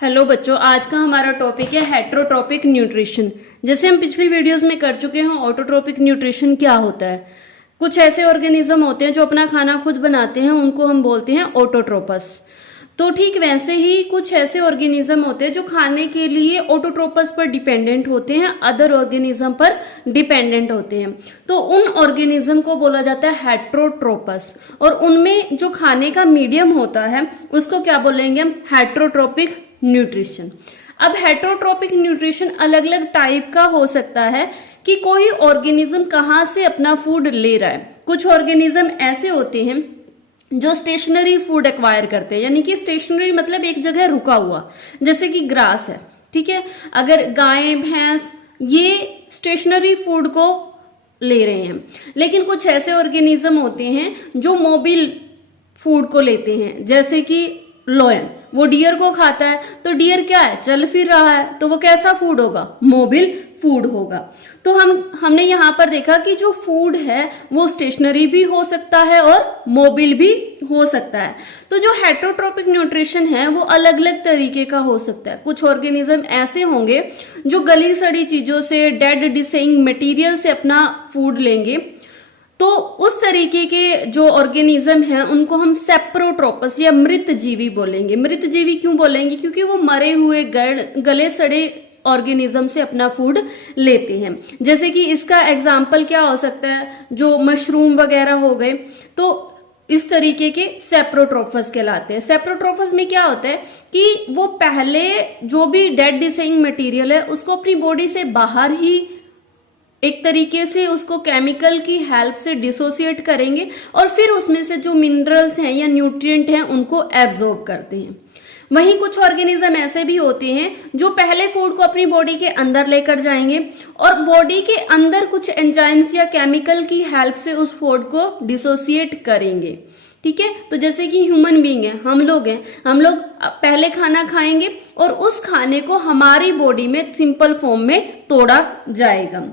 Hello बच्चों, आज का हमारा टॉपिक है हेट्रोट्रोपिक न्यूट्रिशन। जैसे हम पिछली वीडियोस में कर चुके हैं, ऑटोट्रोपिक न्यूट्रिशन क्या होता है। कुछ ऐसे ऑर्गेनिज्म होते हैं जो अपना खाना खुद बनाते हैं, उनको हम बोलते हैं ऑटोट्रोपस। तो ठीक वैसे ही कुछ ऐसे ऑर्गेनिज्म होते हैं जो खाने के लिए ऑटोट्रोपस पर डिपेंडेंट होते हैं, अदर ऑर्गेनिज्म पर डिपेंडेंट होते हैं। तो उन ऑर्गेनिज्म को बोला जाता है हेट्रोट्रोपस, और उनमें जो खाने का मीडियम होता है उसको क्या बोलेंगे हम, हेट्रोट्रोपिक न्यूट्रिशन। अब हेट्रोट्रोपिक न्यूट्रिशन अलग अलग टाइप का हो सकता है कि कोई ऑर्गेनिज्म कहाँ से अपना फूड ले रहा है। कुछ ऑर्गेनिज्म ऐसे होते हैं जो स्टेशनरी फूड एक्वायर करते हैं, यानी कि स्टेशनरी मतलब एक जगह रुका हुआ, जैसे कि ग्रास है, ठीक है। अगर गाय भैंस ये स्टेशनरी फूड को ले रहे हैं, लेकिन कुछ ऐसे ऑर्गेनिज्म होते हैं जो मोबिल फूड को लेते हैं, जैसे कि लोयन, वो डियर को खाता है, तो डियर क्या है, चल फिर रहा है, तो वो कैसा फूड होगा, मोबिल फूड होगा। तो हमने यहाँ पर देखा कि जो फूड है वो स्टेशनरी भी हो सकता है और मोबिल भी हो सकता है। तो जो हेट्रोट्रोपिक न्यूट्रिशन है वो अलग अलग तरीके का हो सकता है। कुछ ऑर्गेनिज्म ऐसे होंगे जो गली सड़ी चीजों से, डेड डिसेइंग मटेरियल से अपना फूड लेंगे, तो उस तरीके के जो ऑर्गेनिज्म हैं उनको हम सेप्रोट्रोपस या मृत जीवी बोलेंगे। मृत जीवी क्यों बोलेंगे, क्योंकि वो मरे हुए गले सड़े ऑर्गेनिज्म से अपना फूड लेते हैं। जैसे कि इसका एग्जाम्पल क्या हो सकता है, जो मशरूम वगैरह हो गए, तो इस तरीके के सेप्रोट्रोपस कहलाते हैं। सेप्रोट्रोपस में क्या होता है कि वो पहले जो भी डेड डिसेइंग मटेरियल है उसको अपनी बॉडी से बाहर ही एक तरीके से उसको केमिकल की हेल्प से डिसोसिएट करेंगे और फिर उसमें से जो मिनरल्स हैं या न्यूट्रिएंट हैं उनको एब्जॉर्ब करते हैं। वहीं कुछ ऑर्गेनिज्म ऐसे भी होते हैं जो पहले फूड को अपनी बॉडी के अंदर लेकर जाएंगे और बॉडी के अंदर कुछ एंजाइम्स या केमिकल की हेल्प से उस फूड को डिसोसिएट करेंगे, ठीक है। तो जैसे कि ह्यूमन बीइंग है, हम लोग पहले खाना खाएंगे और उस खाने को हमारी बॉडी में सिंपल फॉर्म में तोड़ा जाएगा।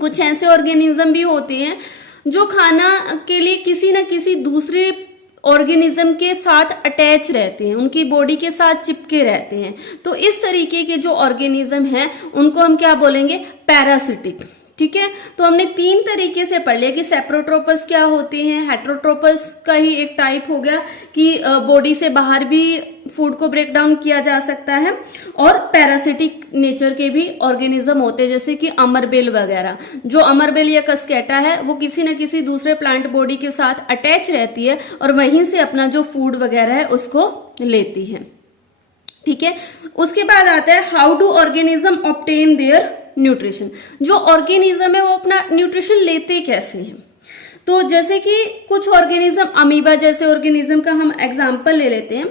कुछ ऐसे ऑर्गेनिज्म भी होते हैं जो खाना के लिए किसी न किसी दूसरे ऑर्गेनिज्म के साथ अटैच रहते हैं, उनकी बॉडी के साथ चिपके रहते हैं। तो इस तरीके के जो ऑर्गेनिज्म हैं उनको हम क्या बोलेंगे, पैरासिटिक, ठीक है। तो हमने तीन तरीके से पढ़ लिया कि सेप्रोट्रोपस क्या होते हैं, हेट्रोट्रोपस का ही एक टाइप हो गया कि बॉडी से बाहर भी फूड को ब्रेक डाउन किया जा सकता है, और पैरासिटिक नेचर के भी ऑर्गेनिज्म होते हैं, जैसे कि अमरबेल वगैरह। जो अमरबेल या कस्केटा है वो किसी न किसी दूसरे प्लांट बॉडी के साथ अटैच रहती है और वहीं से अपना जो फूड वगैरह है उसको लेती है, ठीक है। उसके बाद आता है how do organism obtain their nutrition. जो ऑर्गेनिज्म है वो अपना न्यूट्रिशन लेते कैसे हैं। तो जैसे कि कुछ ऑर्गेनिज्म, अमीबा जैसे ऑर्गेनिज्म का हम एग्जांपल ले लेते हैं।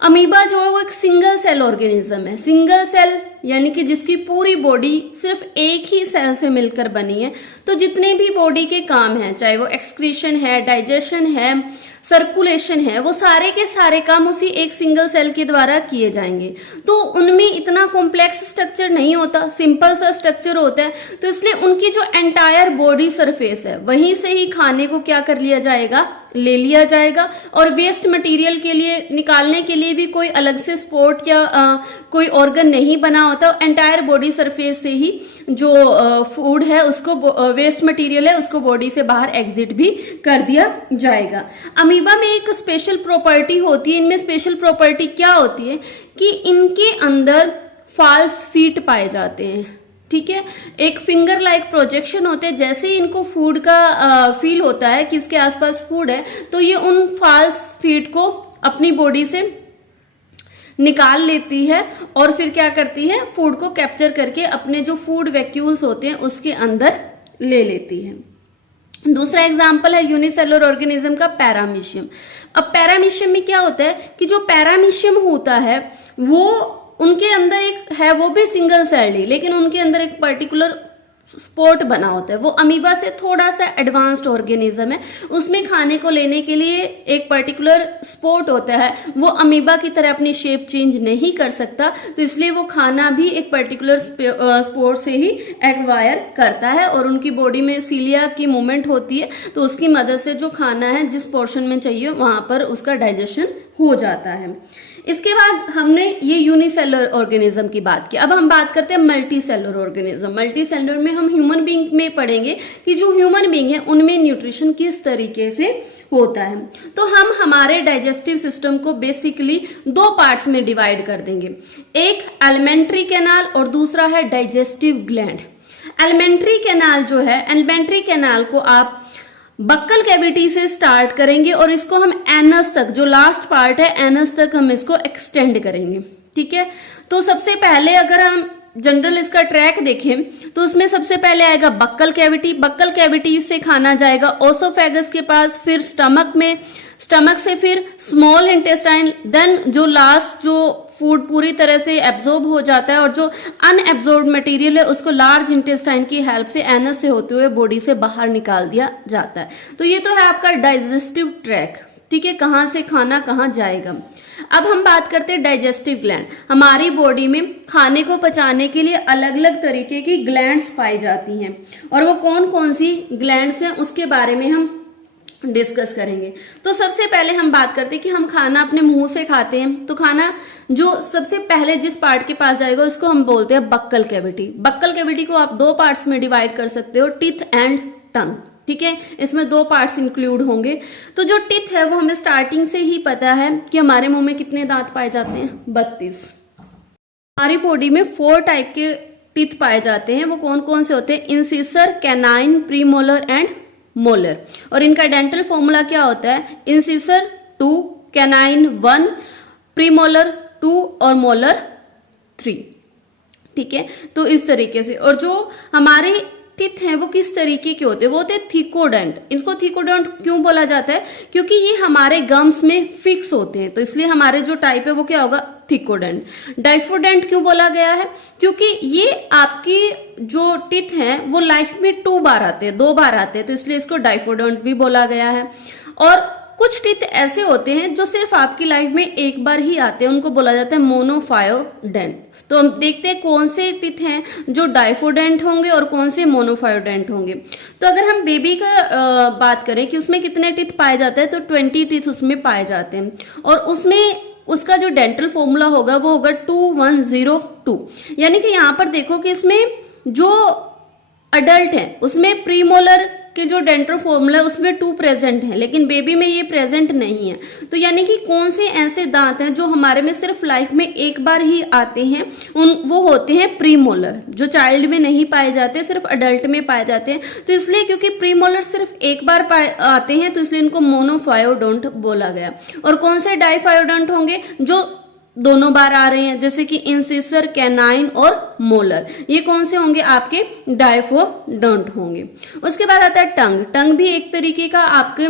अमीबा जो है वो एक सिंगल सेल ऑर्गेनिज्म है। सिंगल सेल यानी कि जिसकी पूरी बॉडी सिर्फ एक ही सेल से मिलकर बनी है। तो जितने भी बॉडी के काम हैं, चाहे वो एक्सक्रीशन है, डाइजेशन है, सर्कुलेशन है, वो सारे के सारे काम उसी एक सिंगल सेल के द्वारा किए जाएंगे। तो उनमें इतना कॉम्प्लेक्स स्ट्रक्चर नहीं होता, सिंपल सा स्ट्रक्चर होता है। तो इसलिए उनकी जो एंटायर बॉडी सरफेस है वहीं से ही खाने को क्या कर लिया जाएगा, ले लिया जाएगा। और वेस्ट मटेरियल के लिए निकालने के लिए भी कोई अलग से स्पॉट या कोई ऑर्गन नहीं बना होता। एंटायर बॉडी सरफेस से ही जो फूड है उसको, वेस्ट मटेरियल है उसको बॉडी से बाहर एग्जिट भी कर दिया जाएगा। अमीबा में एक स्पेशल प्रॉपर्टी होती है। इनमें स्पेशल प्रॉपर्टी क्या होती है कि इनके अंदर फाल्स फीट पाए जाते हैं, ठीक है। एक फिंगर लाइक प्रोजेक्शन होते हैं। जैसे ही इनको फूड का फील होता है कि इसके आसपास फूड है, तो ये उन फाल्स फीट को अपनी बॉडी से निकाल लेती है और फिर क्या करती है, फूड को कैप्चर करके अपने जो फूड वैक्यूल्स होते हैं उसके अंदर ले लेती है। दूसरा एग्जाम्पल है यूनिसेलुलर ऑर्गेनिज्म का, पैरामीशियम। अब पैरामीशियम में क्या होता है कि जो पैरामीशियम होता है वो उनके अंदर एक है, वो भी सिंगल सेल्ड ही, लेकिन उनके अंदर एक पर्टिकुलर स्पॉट बना होता है। वो अमीबा से थोड़ा सा एडवांस्ड ऑर्गेनिज्म है। उसमें खाने को लेने के लिए एक पर्टिकुलर स्पॉट होता है। वो अमीबा की तरह अपनी शेप चेंज नहीं कर सकता, तो इसलिए वो खाना भी एक पर्टिकुलर स्पॉट से ही एक्वायर करता है। और उनकी बॉडी में सीलिया की मूवमेंट होती है, तो उसकी मदद से जो खाना है जिस पोर्शन में चाहिए वहां पर उसका डाइजेशन हो जाता है। इसके बाद हमने ये यूनिसेलुलर ऑर्गेनिज्म की बात की। अब हम बात करते हैं multi cellular organism. Multi cellular में हम ह्यूमन बीइंग में पढ़ेंगे कि जो ह्यूमन बीइंग है उनमें न्यूट्रिशन किस तरीके से होता है। तो हम हमारे डाइजेस्टिव सिस्टम को बेसिकली दो पार्ट्स में डिवाइड कर देंगे, एक एलिमेंट्री कैनाल और दूसरा है डाइजेस्टिव ग्लैंड। एलिमेंट्री कैनाल जो है, एलिमेंट्री कैनाल को आप बक्कल कैविटी से स्टार्ट करेंगे और इसको हम एनस तक, जो लास्ट पार्ट है एनस तक, हम इसको एक्सटेंड करेंगे। ठीक है, तो सबसे पहले अगर हम जनरल इसका ट्रैक देखें तो उसमें सबसे पहले आएगा बक्कल कैविटी। बक्कल कैविटी से खाना जाएगा ओसोफेगस के पास, फिर स्टमक में, स्टमक से फिर स्मॉल इंटेस्टाइन, देन जो लास्ट जो फूड पूरी तरह से एब्जॉर्ब हो जाता है और जो अनएब्जॉर्ब मटेरियल है उसको लार्ज इंटेस्टाइन की हेल्प से एनस से होते हुए बॉडी से बाहर निकाल दिया जाता है। तो ये तो है आपका डाइजेस्टिव ट्रैक। ठीक है, कहाँ से खाना कहाँ जाएगा। अब हम बात करते हैं डाइजेस्टिव ग्लैंड। हमारी बॉडी में खाने को पचाने के लिए अलग अलग तरीके की ग्लैंड्स पाई जाती हैं और वो कौन कौन सी ग्लैंड्स हैं उसके बारे में हम डिस्कस करेंगे। तो सबसे पहले हम बात करते हैं कि हम खाना अपने मुंह से खाते हैं, तो खाना जो सबसे पहले जिस पार्ट के पास जाएगा उसको हम बोलते हैं बक्कल कैविटी। बक्कल कैविटी को आप दो पार्ट्स में डिवाइड कर सकते हो, टीथ एंड टंग। ठीक है, इसमें दो पार्ट्स इंक्लूड होंगे। तो जो टीथ है वो हमें स्टार्टिंग से ही पता है कि हमारे मुंह में कितने दांत पाए जाते हैं, 32। हमारी बॉडी में 4 टाइप के टीथ पाए जाते हैं। वो कौन कौन से होते हैं, इंसिसर, कैनाइन, प्रीमोलर एंड मोलर। और इनका डेंटल फॉर्मूला क्या होता है, इंसिसर 2, कैनाइन 1, प्रीमोलर 2 और मोलर 3। ठीक है, तो इस तरीके से। और जो हमारे टीथ हैं वो किस तरीके के होते हैं, वो होते हैं थिकोडेंट। इसको थिकोडेंट क्यों बोला जाता है, क्योंकि ये हमारे गम्स में फिक्स होते हैं, तो इसलिए हमारे जो टाइप है वो क्या होगा, थिकोडेंट। डाइफोडेंट क्यों बोला गया है, क्योंकि ये आपकी जो टीथ हैं वो लाइफ में 2 बार आते हैं, 2 बार आते हैं, तो इसलिए इसको डाइफोडेंट भी बोला गया है। और कुछ टीथ ऐसे होते हैं जो सिर्फ आपकी लाइफ में एक बार ही आते हैं, उनको बोला जाता है मोनोफायोडेंट। तो हम देखते हैं कौन से टीथ हैं जो डाइफोडेंट होंगे और कौन से मोनोफायोडेंट होंगे। तो अगर हम बेबी का बात करें कि उसमें कितने टीथ पाए जाते हैं, तो 20 टीथ उसमें पाए जाते हैं। और उसमें उसका जो डेंटल फॉर्मूला होगा वो होगा 2102। यानी कि यहाँ पर देखो कि इसमें जो अडल्ट है उसमें प्रीमोलर के जो डेंटल फॉर्मूला है उसमें 2 प्रेजेंट है, लेकिन बेबी में ये प्रेजेंट नहीं है। तो यानी कि कौन से ऐसे दांत हैं जो हमारे में सिर्फ लाइफ में एक बार ही आते हैं, वो होते हैं प्रीमोलर, जो चाइल्ड में नहीं पाए जाते, सिर्फ अडल्ट में पाए जाते हैं। तो इसलिए क्योंकि प्रीमोलर सिर्फ एक बार आते हैं तो इसलिए इनको मोनोफायोडोंट बोला गया। और कौन से डाइफायोडोंट होंगे, जो दोनों बार आ रहे हैं, जैसे कि इंसिसर, कैनाइन और मोलर, ये कौन से होंगे, आपके डाइफोडोंट होंगे। उसके बाद आता है टंग। टंग भी एक तरीके का आपके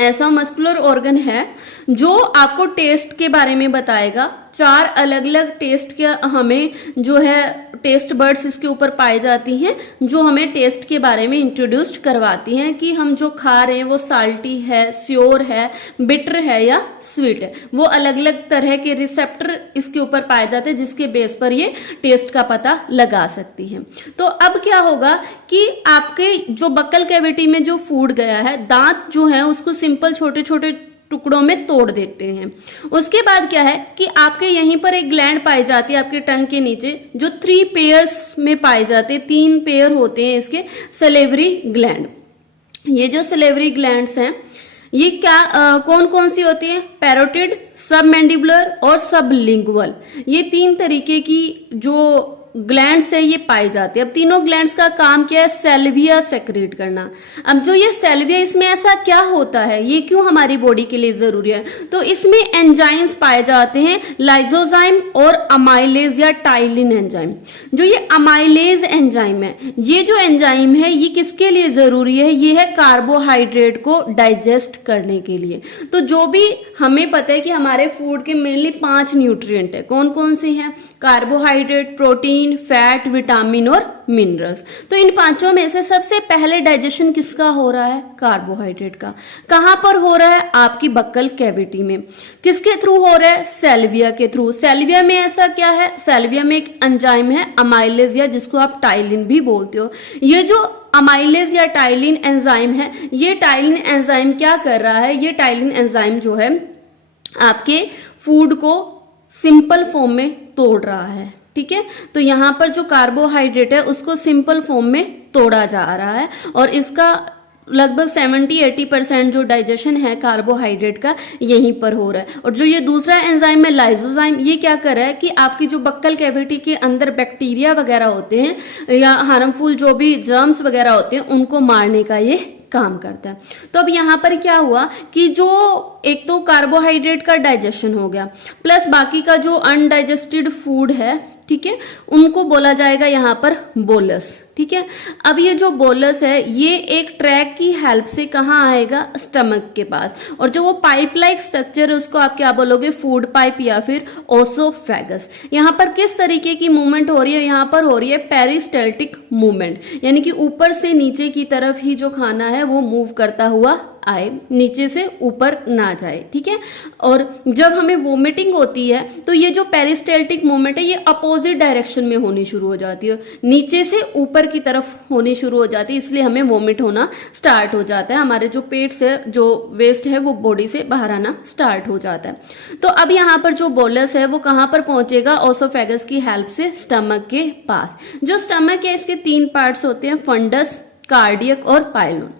ऐसा मस्कुलर ऑर्गन है जो आपको टेस्ट के बारे में बताएगा। 4 अलग अलग टेस्ट के हमें जो है टेस्ट बर्ड्स इसके ऊपर पाई जाती हैं, जो हमें टेस्ट के बारे में इंट्रोड्यूस्ड करवाती हैं कि हम जो खा रहे हैं वो साल्टी है, स्योर है, बिटर है या स्वीट है। वो अलग अलग तरह के रिसेप्टर इसके ऊपर पाए जाते हैं जिसके बेस पर ये टेस्ट का पता लगा सकती है। तो अब क्या होगा कि आपके जो बक्कल कैविटी में जो फूड गया है, दांत जो है उसको सिंपल छोटे छोटे टुकड़ों में तोड़ देते हैं। उसके बाद क्या है कि आपके यहीं पर एक ग्लैंड पाई जाती है आपके टंग के नीचे, जो 3 पेयर्स में पाई जाती है, 3 पेयर होते हैं इसके, सलेवरी ग्लैंड। ये जो सलेवरी ग्लैंड्स हैं ये क्या कौन कौन सी होती है, पैरोटिड, सबमैंडिबुलर और सबलिंगुअल। ये 3 तरीके की जो ग्लैंड्स है ये पाई जाती है। अब तीनों ग्लैंड्स का काम क्या है, सैल्विया सेक्रेट करना। अब जो ये सैल्विया, इसमें ऐसा क्या होता है, ये क्यों हमारी बॉडी के लिए जरूरी है, तो इसमें एंजाइम्स पाए जाते हैं, लाइजोजाइम और अमाइलेज या टाइलिन एंजाइम। जो ये अमाइलेज एंजाइम है, ये जो एंजाइम है ये किसके लिए जरूरी है, ये है कार्बोहाइड्रेट को डाइजेस्ट करने के लिए। तो जो भी हमें पता है कि हमारे फूड के मेनली 5 न्यूट्रिएंट है, कौन कौन से हैं, कार्बोहाइड्रेट, प्रोटीन, फैट, विटामिन और मिनरल्स। तो इन 5 में से सबसे पहले डाइजेशन किसका हो रहा है, कार्बोहाइड्रेट का। कहां पर हो रहा है, आपकी बक्कल कैविटी में। किसके थ्रू हो रहा है, सैल्विया के थ्रू। सैल्विया में ऐसा क्या है, सैल्विया में एक एंजाइम है अमाइलेज, या जिसको आप टाइलिन भी बोलते हो। ये जो अमाइलेज या टाइलिन एंजाइम है, ये टाइलिन एंजाइम क्या कर रहा है, ये टाइलिन एंजाइम जो है आपके फूड को सिंपल फॉर्म में तोड़ रहा है। ठीक है, तो यहाँ पर जो कार्बोहाइड्रेट है उसको सिंपल फॉर्म में तोड़ा जा रहा है और इसका लगभग 70-80% जो डाइजेशन है कार्बोहाइड्रेट का यहीं पर हो रहा है। और जो ये दूसरा एंजाइम है लाइसोजाइम, ये क्या कर रहा है कि आपकी जो बक्कल कैविटी के अंदर बैक्टीरिया वगैरह होते हैं या हार्मफुल जो भी जर्म्स वगैरह होते हैं उनको मारने का ये काम करता है। तो अब यहाँ पर क्या हुआ कि जो एक तो कार्बोहाइड्रेट का डाइजेशन हो गया प्लस बाकी का जो अनडाइजेस्टेड फूड है, ठीक है, उनको बोला जाएगा यहाँ पर बोलस। ठीक है, अब ये जो बोलस है ये एक ट्रैक की हेल्प से कहाँ आएगा, स्टमक के पास, और जो वो पाइप लाइक स्ट्रक्चर है उसको आप क्या बोलोगे, फूड पाइप या फिर ओसोफ्रेगस। यहाँ पर किस तरीके की मूवमेंट हो रही है, यहाँ पर हो रही है पेरिस्टल्टिक मूवमेंट, यानी कि ऊपर से नीचे की तरफ ही जो खाना है वो मूव करता हुआ आए, नीचे से ऊपर ना जाए। ठीक है, और जब हमें वोमिटिंग होती है तो ये जो पेरिस्टल्टिक मूवमेंट है ये अपोजिट डायरेक्शन में होनी शुरू हो जाती है, नीचे से ऊपर की तरफ होनी शुरू हो जाती है, इसलिए हमें वोमिट होना स्टार्ट हो जाता है, हमारे जो पेट से जो वेस्ट है वो बॉडी से बाहर आना स्टार्ट हो जाता है। तो अब यहाँ पर जो बोलस है वो कहाँ पर पहुंचेगा, ओसोफेगस की हेल्प से स्टमक के पास। जो स्टमक है इसके 3 पार्ट्स होते हैं, फंडस, कार्डियक और पाइलोन।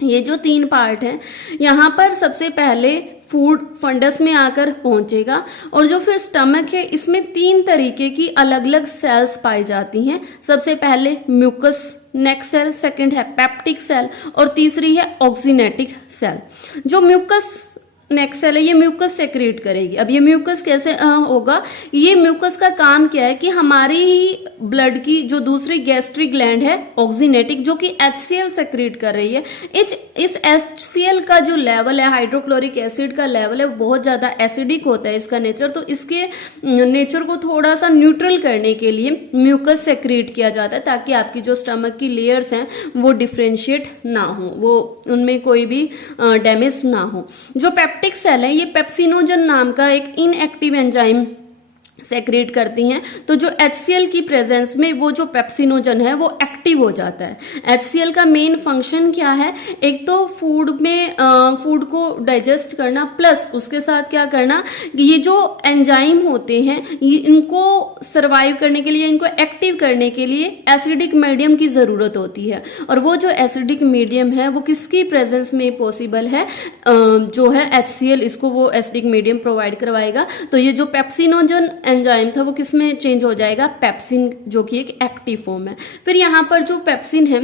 ये जो 3 पार्ट हैं यहाँ पर सबसे पहले फूड फंडस में आकर पहुंचेगा और जो फिर स्टमक है इसमें 3 तरीके की अलग अलग सेल्स पाई जाती हैं। सबसे पहले म्यूकस नेक सेल, सेकंड है पेप्टिक सेल और तीसरी है ऑक्सीनेटिक सेल। जो म्यूकस नेक सेल है ये म्यूकस सेक्रेट करेगी। अब ये म्यूकस कैसे होगा, ये म्यूकस का काम क्या है कि हमारी ही ब्लड की जो दूसरी गैस्ट्रिक ग्लैंड है ऑक्सीनेटिक, जो कि HCl सेक्रेट कर रही है, इस HCl का जो लेवल है, हाइड्रोक्लोरिक एसिड का लेवल है, बहुत ज्यादा एसिडिक होता है इसका नेचर, तो इसके नेचर को थोड़ा सा न्यूट्रल करने के लिए म्यूकस सेक्रेट किया जाता है ताकि आपकी जो स्टमक की लेयर्स हैं वो डिफ्रेंशिएट ना हो, वो उनमें कोई भी डैमेज ना हो। जो पेप्टिक सेल है ये पेप्सिनोजन नाम का एक इनएक्टिव एंजाइम सेक्रेट करती हैं, तो जो HCl की प्रेजेंस में वो जो पेप्सिनोजन है वो एक्टिव हो जाता है। HCl का मेन फंक्शन क्या है, एक तो फूड में फूड को डाइजेस्ट करना प्लस उसके साथ क्या करना, ये जो एंजाइम होते हैं इनको सरवाइव करने के लिए, इनको एक्टिव करने के लिए एसिडिक मीडियम की जरूरत होती है, और वो जो एसिडिक मीडियम है वो किसकी प्रेजेंस में पॉसिबल है, जो है HCl, इसको वो एसिडिक मीडियम प्रोवाइड करवाएगा। तो ये जो पेप्सिनोजन एंजाइम था वो किसमें चेंज हो जाएगा, पेप्सिन, जो कि एक एक्टिव फॉर्म है। फिर यहाँ पर जो पेप्सिन है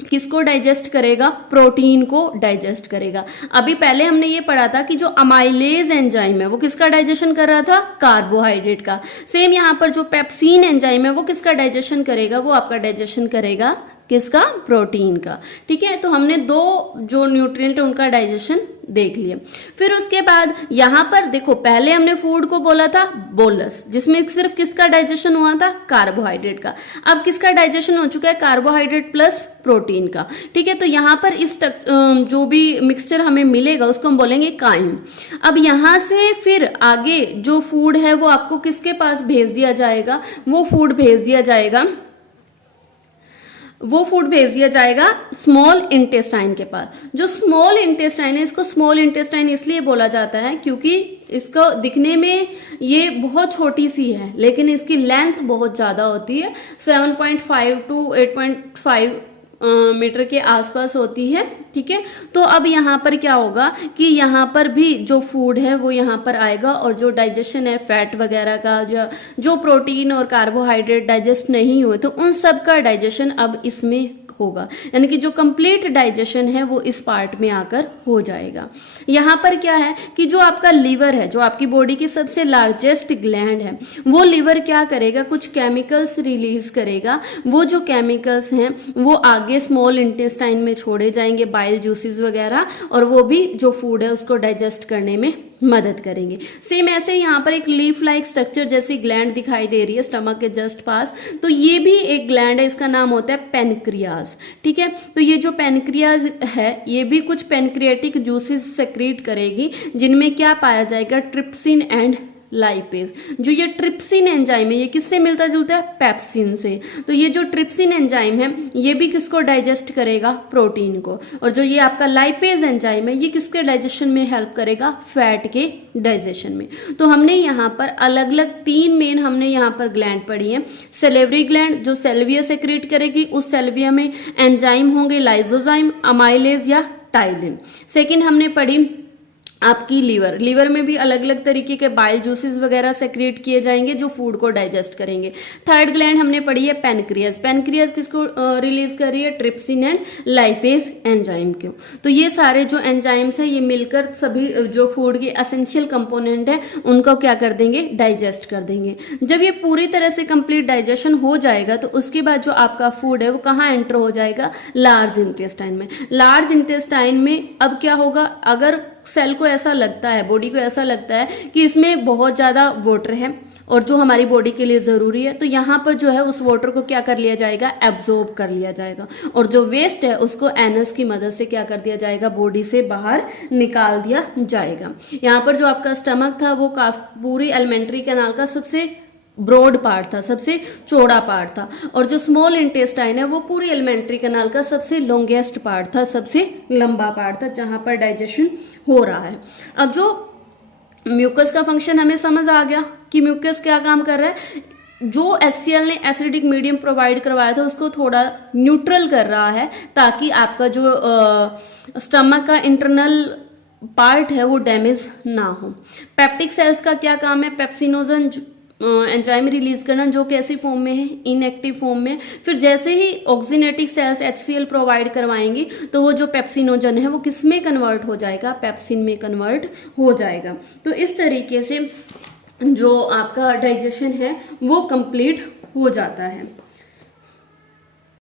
किसको डाइजेस्ट करेगा, प्रोटीन को डाइजेस्ट करेगा। अभी पहले हमने ये पढ़ा था कि जो अमाइलेज एंजाइम है वो किसका डाइजेशन कर रहा था, कार्बोहाइड्रेट का। सेम यहाँ पर जो पेप्सिन एंजाइम है वो किसका डाइजेशन करेगा, वो आपका डाइजेशन करेगा किसका, प्रोटीन का। ठीक है, तो हमने 2 जो न्यूट्रिएंट है उनका डाइजेशन देख लिया। फिर उसके बाद यहाँ पर देखो, पहले हमने फूड को बोला था बोलस, जिसमें सिर्फ किसका डाइजेशन हुआ था, कार्बोहाइड्रेट का। अब किसका डाइजेशन हो चुका है, कार्बोहाइड्रेट प्लस प्रोटीन का। ठीक है, तो यहाँ पर इस जो भी मिक्सचर हमें मिलेगा उसको हम बोलेंगे काइम। अब यहाँ से फिर आगे जो फूड है वो आपको किसके पास भेज दिया जाएगा, वो फूड भेज दिया जाएगा स्मॉल इंटेस्टाइन के पास। जो स्मॉल इंटेस्टाइन है, इसको स्मॉल इंटेस्टाइन इसलिए बोला जाता है क्योंकि इसको दिखने में ये बहुत छोटी सी है लेकिन इसकी लेंथ बहुत ज्यादा होती है, 7.5 to 8.5 मीटर के आसपास होती है। ठीक है, तो अब यहाँ पर क्या होगा कि यहाँ पर भी जो फूड है वो यहाँ पर आएगा और जो डाइजेशन है फैट वगैरह का, जो प्रोटीन और कार्बोहाइड्रेट डाइजेस्ट नहीं हुए तो उन सब का डाइजेशन अब इसमें होगा, यानी कि जो कंप्लीट डाइजेशन है वो इस पार्ट में आकर हो जाएगा। यहाँ पर क्या है कि जो आपका लीवर है, जो आपकी बॉडी की सबसे लार्जेस्ट ग्लैंड है, वो लीवर क्या करेगा, कुछ केमिकल्स रिलीज करेगा। वो जो केमिकल्स हैं वो आगे स्मॉल इंटेस्टाइन में छोड़े जाएंगे, बाइल जूसेस वगैरह, और वो भी जो फूड है उसको डाइजेस्ट करने में मदद करेंगे। सेम ऐसे यहाँ पर एक लीफ लाइक स्ट्रक्चर जैसी ग्लैंड दिखाई दे रही है स्टमक के जस्ट पास, तो ये भी एक ग्लैंड है, इसका नाम होता है पेनक्रियाज। ठीक है, तो ये जो पेनक्रियाज है ये भी कुछ पेनक्रियाटिक जूसेस सेक्रेट करेगी जिनमें क्या पाया जाएगा, ट्रिप्सिन एंड लाइपेज। जो ये ट्रिप्सिन एंजाइम है ये किससे मिलता जुलता है? पेप्सिन से। तो ये जो ट्रिप्सिन एंजाइम है ये भी किसको डाइजेस्ट करेगा? प्रोटीन को। और जो ये आपका लाइपेज एंजाइम है ये किसके डाइजेशन में हेल्प करेगा? फैट के डाइजेशन में। तो हमने यहाँ पर अलग अलग 3 मेन हमने यहाँ पर ग्लैंड पढ़ी है। सेलेवरी ग्लैंड जो सेल्विया सेक्रेट करेगी, उस सेल्विया में एंजाइम होंगे लाइसोजाइम, अमाइलेज या टाइलिन। सेकंड हमने पढ़ी आपकी लीवर। लीवर में भी अलग अलग तरीके के बाइल जूसेस वगैरह सेक्रेट किए जाएंगे जो फूड को डाइजेस्ट करेंगे। थर्ड ग्लैंड हमने पढ़ी है पैनक्रियाज। पैनक्रियाज किसको रिलीज कर रही है? ट्रिप्सिन एंड लाइपेज एंजाइम को। तो ये सारे जो एंजाइम्स हैं ये मिलकर सभी जो फूड के एसेंशियल कंपोनेंट है उनको क्या कर देंगे? डाइजेस्ट कर देंगे। जब ये पूरी तरह से कंप्लीट डाइजेशन हो जाएगा तो उसके बाद जो आपका फूड है वो कहाँ एंटर हो जाएगा? लार्ज इंटेस्टाइन में। लार्ज इंटेस्टाइन में अब क्या होगा? अगर सेल को ऐसा लगता है, बॉडी को ऐसा लगता है कि इसमें बहुत ज्यादा वाटर है और जो हमारी बॉडी के लिए जरूरी है, तो यहाँ पर जो है उस वाटर को क्या कर लिया जाएगा? एब्जॉर्ब कर लिया जाएगा। और जो वेस्ट है उसको एनस की मदद से क्या कर दिया जाएगा? बॉडी से बाहर निकाल दिया जाएगा। यहाँ पर जो आपका स्टमक था वो पूरी एलिमेंट्री कैनाल का सबसे ब्रॉड पार्ट था, सबसे चौड़ा पार्ट था। और जो स्मॉल इंटेस्टाइन है वो पूरी एलिमेंट्री कैनाल का सबसे लॉन्गेस्ट पार्ट था, सबसे लंबा पार्ट था जहां पर डाइजेशन हो रहा है। अब जो म्यूकस का फंक्शन हमें समझ आ गया कि म्यूकस क्या काम कर रहा है। जो HCl ने एसिडिक मीडियम प्रोवाइड करवाया था उसको थोड़ा न्यूट्रल कर रहा है ताकि आपका जो स्टमक का इंटरनल पार्ट है वो डैमेज ना हो। पेप्टिक सेल्स का क्या काम है? पेप्सिनोजन एंजाइम रिलीज करना, जो कैसी फॉर्म में है? इनएक्टिव फॉर्म में। फिर जैसे ही ऑक्सीनेटिक सेल्स HCl प्रोवाइड करवाएंगी तो वो जो पेप्सिनोजन है वो किस में कन्वर्ट हो जाएगा? पेप्सिन में कन्वर्ट हो जाएगा। तो इस तरीके से जो आपका डाइजेशन है वो कंप्लीट हो जाता है।